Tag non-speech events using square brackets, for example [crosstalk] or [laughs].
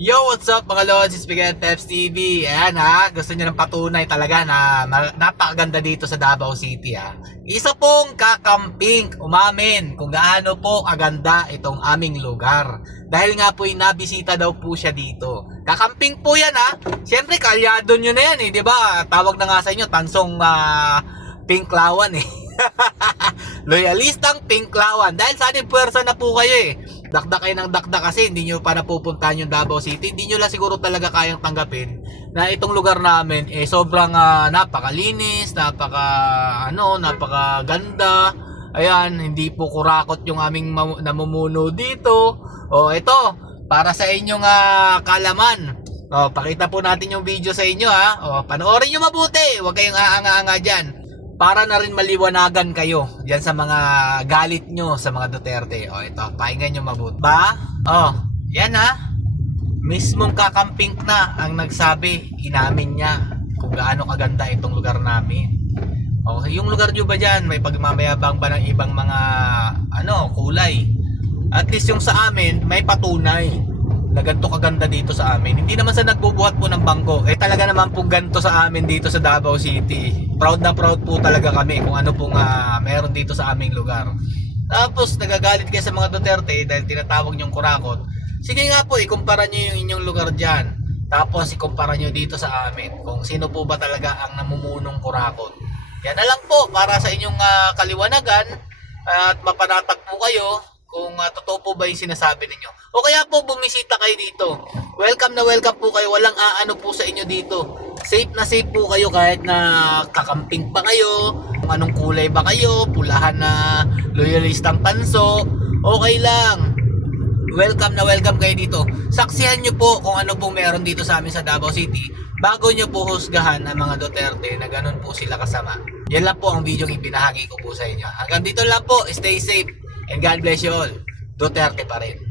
Yo, what's up mga lods? It's Spaghetti Peps TV. Ayan ha, gusto nyo ng patunay talaga na napakaganda dito sa Davao City ha. Isa pong kakamping umamin kung gaano po kaganda itong aming lugar. Dahil nga po nabisita daw po siya dito. Kakamping po yan ha. Siyempre kalyado nyo na yan eh, di ba? Tawag na nga sa inyo, tansong ah, pinklawan eh. [laughs] Loyalistang pinklawan. Dahil sa ating puwersa na po kayo eh. Dakdak kayo ng dakdak kasi hindi nyo pa napupuntahan yung Davao City. Hindi nyo lang siguro talaga kayang tanggapin na itong lugar namin eh sobrang ah, napakalinis, napaka ano, napakaganda. Ayan, hindi po kurakot yung aming namumuno dito. O ito, para sa inyong ah, kalaman. O, pakita po natin yung video sa inyo ha. O, panoorin nyo mabuti. Huwag kayong aanga-anga dyan para na rin maliwanagan kayo diyan sa mga galit nyo sa mga Duterte. O ito, pakinggan nyo mabuti. Ba? Oh, yan ha. Mismong kakamping na ang nagsabi, inamin niya kung gaano kaganda itong lugar namin. Okay, yung lugar nyo ba dyan, may pagmamayabang ba ng ibang mga ano, kulay? At least yung sa amin, may patunay na ganito kaganda dito sa amin. Hindi naman sa nagbubuhat po ng bangko. Eh talaga naman po ganito sa amin dito sa Davao City. Proud na proud po talaga kami kung ano pong ah, meron dito sa aming lugar. Tapos nagagalit kayo sa mga Duterte dahil tinatawag niyong kurakot. Sige nga po, ikumpara niyo yung inyong lugar dyan. Tapos ikumpara niyo dito sa amin kung sino po ba talaga ang namumunong kurakot. Yan na lang po para sa inyong ah, kaliwanagan at mapanatag po kayo kung ah, totoo po ba yung sinasabi ninyo. O kaya po bumisita kayo dito. Welcome na welcome po kayo. Walang aano po sa inyo dito. Safe na safe po kayo kahit na kakamping pa kayo. Anong kulay ba kayo. Pulahan na loyalistang tanso. Okay lang. Welcome na welcome kayo dito. Saksihan nyo po kung ano pong meron dito sa amin sa Davao City bago nyo po husgahan ang mga Duterte na ganun po sila kasama. Yan lang po ang video ipinahagi ko po sa inyo. Hanggang dito lang po. Stay safe and God bless you all. Duterte pa rin.